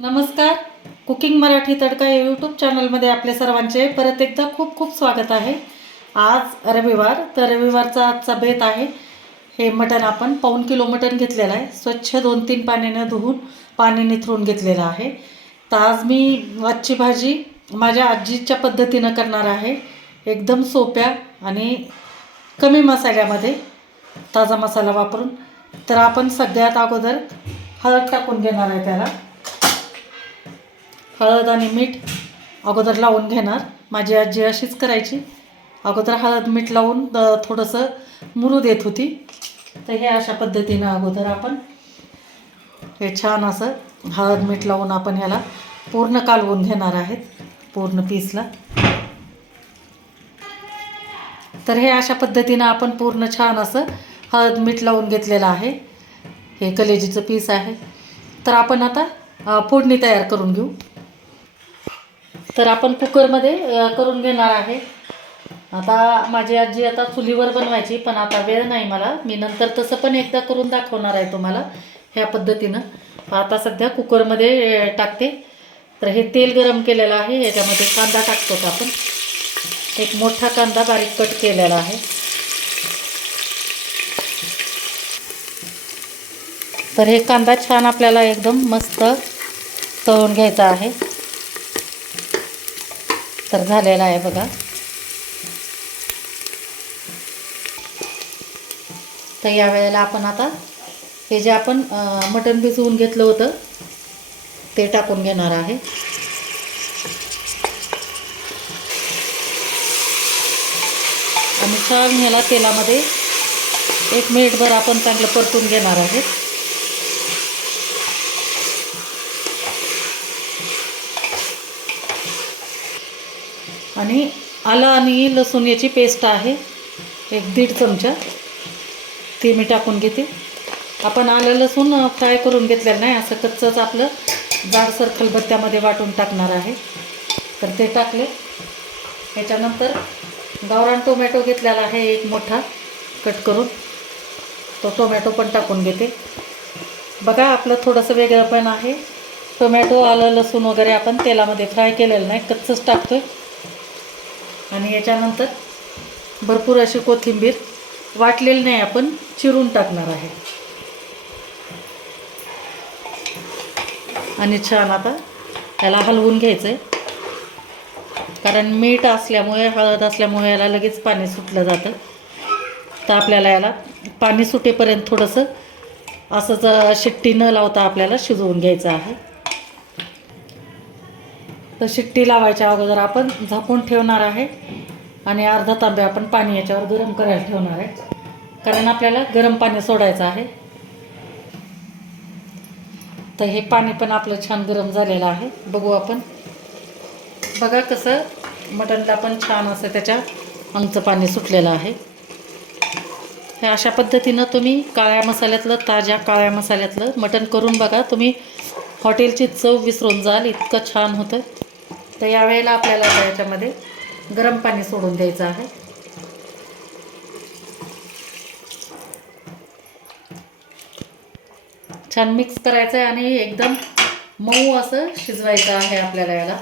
नमस्कार. कुकिंग मराठी तडका या यूट्यूब चॅनलमध्ये आपल्या सर्वांचे परत एकदा खूप खूप स्वागत आहे. आज रविवार तर रविवारचा आजचा बेत आहे. हे मटण आपण पाऊन किलो मटण घेतलेलं आहे. स्वच्छ दोन तीन पाण्यानं धुवून पाणी निथरून घेतलेलं आहे. तर आज मी आजची भाजी माझ्या आजीच्या पद्धतीनं करणार आहे. एकदम सोप्या आणि कमी मसाल्यामध्ये ताजा मसाला वापरून. तर आपण सगळ्यात अगोदर हळद टाकून घेणार आहे त्याला. हळद आणि मीठ अगोदर लावून घेणार. माझी आजी अशीच करायची. अगोदर हळद मीठ लावून थोडंसं मुरू देत होती. तर हे अशा पद्धतीनं अगोदर आपण हे छान असं हळद मीठ लावून आपण ह्याला पूर्ण कालवून घेणार आहेत. पूर्ण पीसला. तर हे अशा पद्धतीनं आपण पूर्ण छान असं हळद मीठ लावून घेतलेलं आहे. हे कलेजीचं पीस आहे. तर आपण आता फोडणी तयार करून घेऊ. तर आपण कुकरमध्ये करून घेणार आहे. आता माझी आजी आता चुलीवर बनवायची पण आता वेळ नाही मला. मी नंतर तसं पण एकदा करून दाखवणार आहे तुम्हाला ह्या पद्धतीनं. आता सध्या कुकरमध्ये टाकते. तर हे तेल गरम केलेलं आहे याच्यामध्ये कांदा टाकतो आपण? एक मोठा कांदा बारीक कट केलेला आहे. तर हे कांदा छान आपल्याला एकदम मस्त तळून घ्यायचा आहे. तर झालेला आहे बघा. तर या वेळेला आपण आता हे जे आपण मटण भिजवून घेतलं होतं ते टाकून घेणार आहे. आणि छान ह्याला तेलामध्ये एक मिनिटभर आपण चांगलं परतून घेणार आहे आणि आलं आणि लसूण याची पेस्ट आहे. एक दीड चमचा. ती मी टाकून घेते. आपण आलं लसूण फ्राय करून घेतलेलं नाही. असं कच्चंच आपलं जाडसर खलबत्त्यामध्ये वाटून टाकणार आहे. तर ते टाकले. त्याच्यानंतर गावरान टोमॅटो घेतलेला आहे एक मोठा. कट करून. तो टोमॅटो पण टाकून घेते. बघा आपलं थोडंसं वेगळं पण आहे. टोमॅटो आलं लसूण वगैरे आपण तेलामध्ये फ्राय केलेलं नाही. कच्चंच टाकतो आहे आणि याच्यानंतर भरपूर अशी कोथिंबीर वाटलेली नाही आपण चिरून टाकणार आहे. आणि छान आता याला हलवून घ्यायचं आहे कारण मीठ असल्यामुळे हळद असल्यामुळे याला लगेच पाणी सुटलं जातं. तर आपल्याला याला पाणी सुटेपर्यंत थोडंसं असंच शिट्टी न लावता आपल्याला शिजवून घ्यायचं आहे. तर शिट्टी लावायच्या अगोदर आपण झाकून ठेवणार आहे. आणि अर्धा तांबे आपण पाणी याच्यावर गरम करायला ठेवणार आहे. कारण आपल्याला गरम पाणी सोडायचं आहे. तर हे पाणी पण आपलं छान गरम झालेलं आहे. बघू आपण. बघा कसं मटणला पण छान असं त्याच्या अंगचं पाणी सुटलेलं आहे. हे अशा पद्धतीनं तुम्ही काळ्या मसाल्यातलं ताज्या काळ्या मसाल्यातलं मटण करून बघा. तुम्ही हॉटेलची चव विसरून जाल. इतकं छान होतं. तर यावेळेला आपल्याला याच्यामध्ये गरम पाणी सोडून द्यायचं आहे. छान मिक्स करायचं आहे आणि एकदम मऊ असं शिजवायचं आहे आपल्याला याला.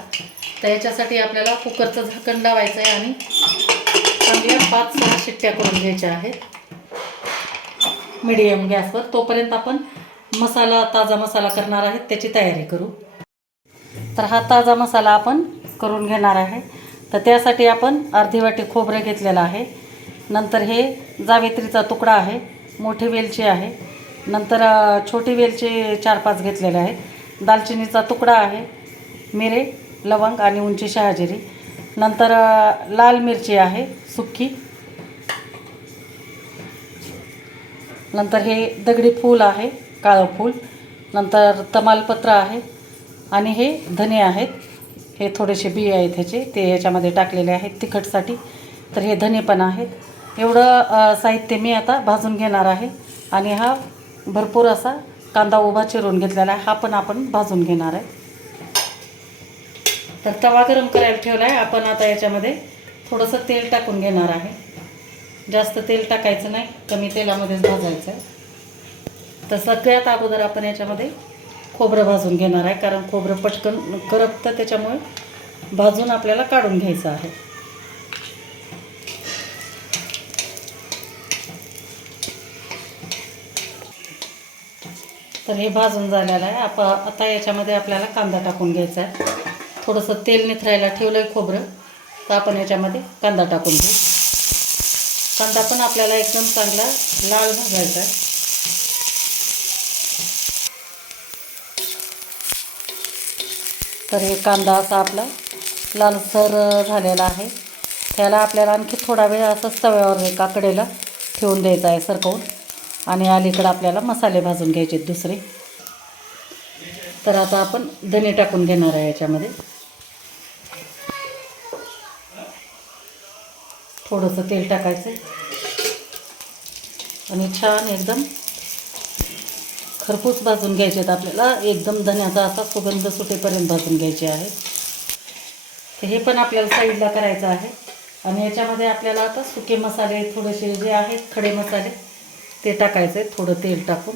तर याच्यासाठी आपल्याला कुकरचं झाकण लावायचं आहे आणि चांगल्या पाच सहा शिट्ट्या करून घ्यायच्या आहेत. मिडियम गॅसवर. तोपर्यंत आपण मसाला ताजा मसाला करणार आहेत त्याची तयारी करू. तर हा ताजा मसाला आपण करून घेणार आहे. तर त्यासाठी आपण अर्धी वाटी खोबरं घेतलेलं आहे. नंतर हे जावेत्रीचा तुकडा आहे. मोठी वेलची आहे. नंतर छोटी वेलची चार पाच घेतलेले आहेत. दालचिनीचा तुकडा आहे. मिरे लवंग आणि उंची शहाजिरी. नंतर लाल मिरची आहे सुक्की. नंतर हे दगडी फूल आहे काळं फूल. नंतर तमालपत्र आहे. आणि हे धने आहेत. हे थोडेसे बी आहेत ह्याचे. ते याच्यामध्ये टाकलेले आहेत तिखटसाठी. तर हे धने पण आहेत. एवढं साहित्य मी आता भाजून घेणार आहे. आणि हा भरपूर असा कांदा उभा चिरून घेतलेला आहे. हा पण आपण भाजून घेणार आहे. तर तवा गरम करायला ठेवला आहे आपण आता याच्यामध्ये थोडंसं तेल टाकून घेणार आहे. जास्त तेल टाकायचं नाही. कमी तेलामध्येच भाजायचं आहे. तर सगळ्यात अगोदर आपण याच्यामध्ये खोबरं भाजून घेणार आहे कारण खोबरं पटकन करपतं त्याच्यामुळे भाजून आपल्याला काढून घ्यायचं आहे. तर हे भाजून झालेलं आहे. आप आता याच्यामध्ये आपल्याला कांदा टाकून घ्यायचा आहे. थोडंसं तेल निथरायला ठेवलं आहे खोबरं तर आपण याच्यामध्ये कांदा टाकून घेऊ. कांदा पण आपल्याला एकदम चांगला लाल भाजायचा आहे. तर हे कांदा असा आपला लालसर झालेला आहे. त्याला आपल्याला आणखी थोडा वेळ असं तव्यावर काकडेला ठेवून द्यायचा आहे सरकवून. आणि अलीकडं आपल्याला मसाले भाजून घ्यायचे दुसरे. तर आता आपण धने टाकून घेणार आहे याच्यामध्ये. थोडंसं तेल टाकायचं आणि छान एकदम खरपूस भाजून घ्यायचे आहेत आपल्याला. एकदम धन्याचा असा सुगंध सुटेपर्यंत भाजून घ्यायचे आहे तर हे पण आपल्याला साईडला करायचं आहे. आणि याच्यामध्ये आपल्याला आता सुके मसाले थोडेसे जे आहेत खडे मसाले ते टाकायचे थोडं तेल टाकून.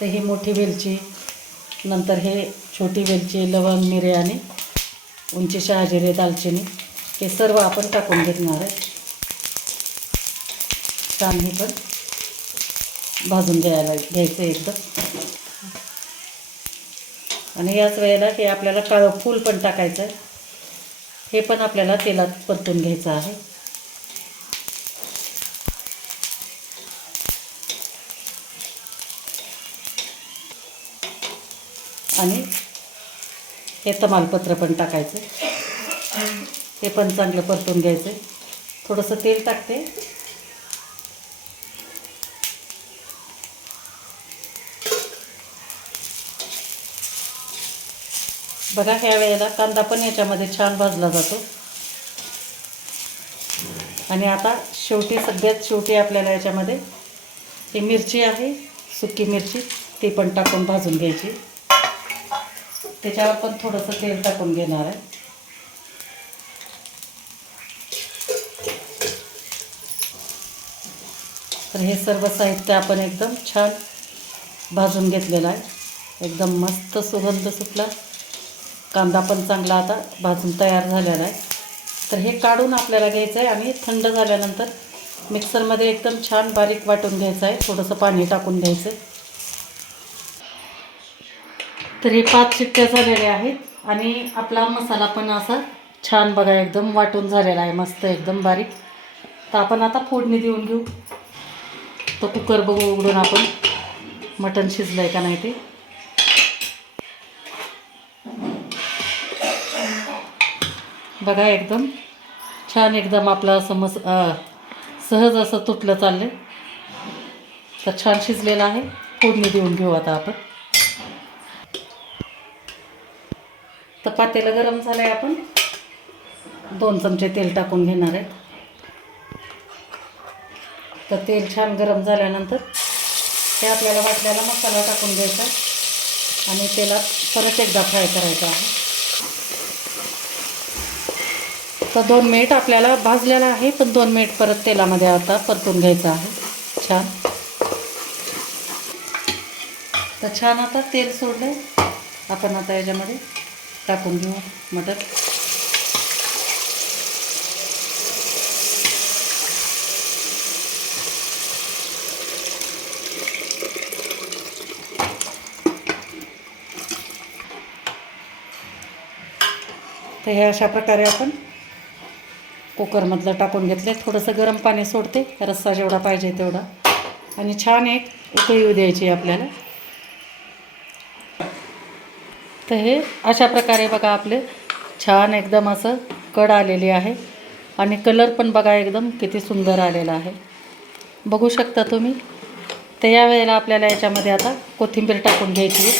तर ही मोठी वेलची नंतर हे छोटी वेलची लवंग मिरे आणि उंची शहाजिरे दालचिनी हे सर्व आपण टाकून घेणार आहे. छान हे पण. भाजून घ्यायला घ्यायचं एकदम. आणि याच वेळेला हे आपल्याला काळं फूल पण टाकायचं आहे हे पण आपल्याला तेलात परतून घ्यायचं आहे. आणि हे तमालपत्र पण टाकायचं. हे पण चांगलं परतून घ्यायचं थोडंसं तेल टाकते. बघा ह्या वेळेला कांदा पण याच्यामध्ये छान भाजला जातो. आणि आता शेवटी सगळ्यात शेवटी आपल्याला याच्यामध्ये ही मिरची आहे सुकी मिरची ती पण टाकून भाजून घ्यायची. त्याच्यावर पण थोडंसं तेल टाकून घेणार आहे. तर हे सर्व साहित्य आपण एकदम छान भाजून घेतलेलं आहे. एकदम मस्त सुगंध सुटला. कांदा पण चांगला आता भाजून तयार झालेला आहे. तर हे काढून आपल्याला घ्यायचं आहे आणि थंड झाल्यानंतर मिक्सरमध्ये एकदम छान बारीक वाटून घ्यायचं आहे. थोडंसं पाणी टाकून घ्यायचं तर हे पाच शिट्ट्या झालेल्या आहेत आणि आपला मसाला पण असा छान बघा एकदम वाटून झालेला आहे. मस्त एकदम बारीक. तर आपण आता फोडणी देऊन घेऊ. तो कुकर बघू उघडून आपण. मटण शिजलं आहे का नाही ते? बघा एकदम छान एकदम आपलं असं मस सहज असं तुटलं चाललं तर छान शिजलेलं आहे. फोडणी देऊन घेऊ आता आपण. तर पातेलं गरम झालं आहे आपण. दोन चमचे तेल टाकून घेणार आहे. तर तेल छान गरम झाल्यानंतर ते आपल्याला वाटल्याला मसाला टाकून द्यायचा आणि तेलात परत एकदा फ्राय करायचा आहे. तर दोन मिनिट आपल्याला भाजलेला आहे पण दोन मिनिट परत तेलामध्ये आता परतून घ्यायचं आहे. छान. तर छान आता तेल सोडलं आपण आता याच्यामध्ये टाकून घेऊ मटर तर हे अशा प्रकारे आपण कुकरमधलं टाकून घेतले थोडंसं गरम पाणी सोडते. रस्सा जेवढा पाहिजे तेवढा. आणि छान एक उकळी येऊ द्यायची आपल्याला. तर हे अशा प्रकारे बघा आपले छान एकदम असं कड आलेली आहे. आणि कलर पण बघा एकदम किती सुंदर आलेला आहे. बघू शकता तुम्ही. तर या वेळेला आपल्याला याच्यामध्ये आता कोथिंबीर टाकून घ्यायची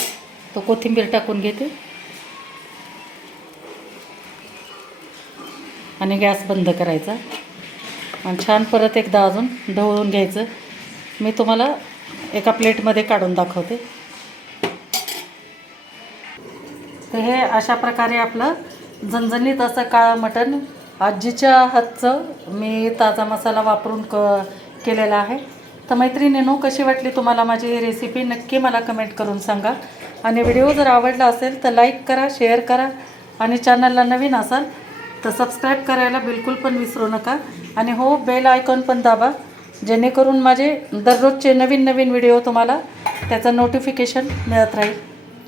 तो कोथिंबीर टाकून घेते. आणि गॅस बंद करायचा. आणि छान परत एकदा अजून ढवळून घ्यायचं. मी तुम्हाला एका प्लेटमध्ये काढून दाखवते. तर हे अशा प्रकारे आपलं झणझणीत असं काळं मटण आजीच्या हातचं मी ताजा मसाला वापरून क केलेला आहे. तर मैत्रिणीनो कशी वाटली तुम्हाला माझी ही रेसिपी नक्की मला कमेंट करून सांगा. आणि व्हिडिओ जर आवडला असेल तर लाईक करा शेअर करा. आणि चॅनलला नवीन असाल तर सबस्क्राईब करायला बिलकुल पण विसरू नका. आणि हो बेल आयकॉन पण दाबा जेणेकरून माझे दररोजचे नवीन नवीन व्हिडिओ तुम्हाला त्याचं नोटिफिकेशन मिळत राहील.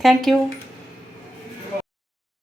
थँक्यू